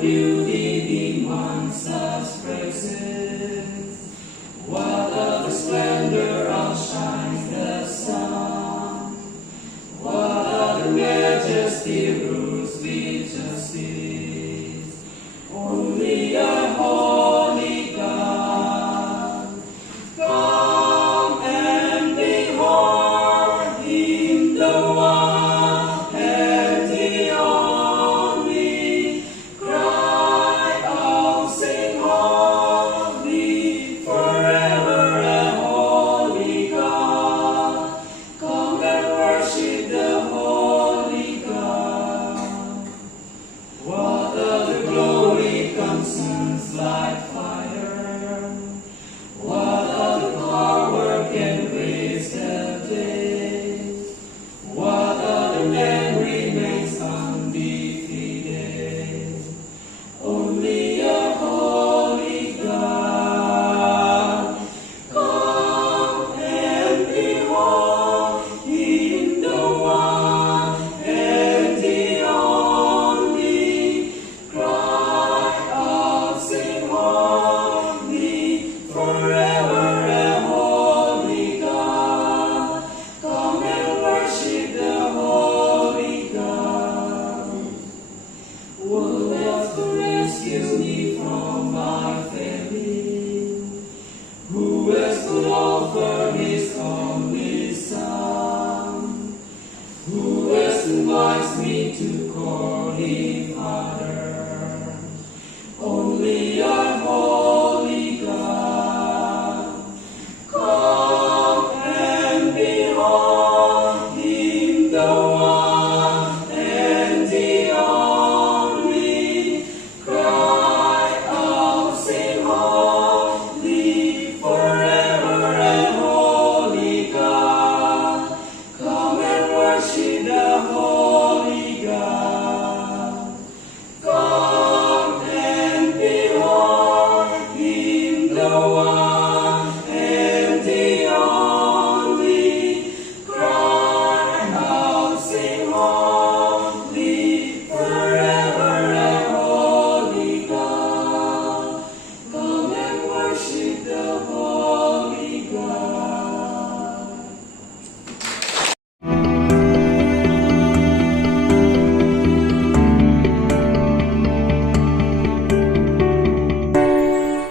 Beauty demands such praises. What of the splendor outshines the sun? What of the majesty rules with justice? Only a holy God. Come and behold Him, the one and the only. Cry out, sing holy, forever a holy God. Come and worship the holy God. What of the glory consumes like fire?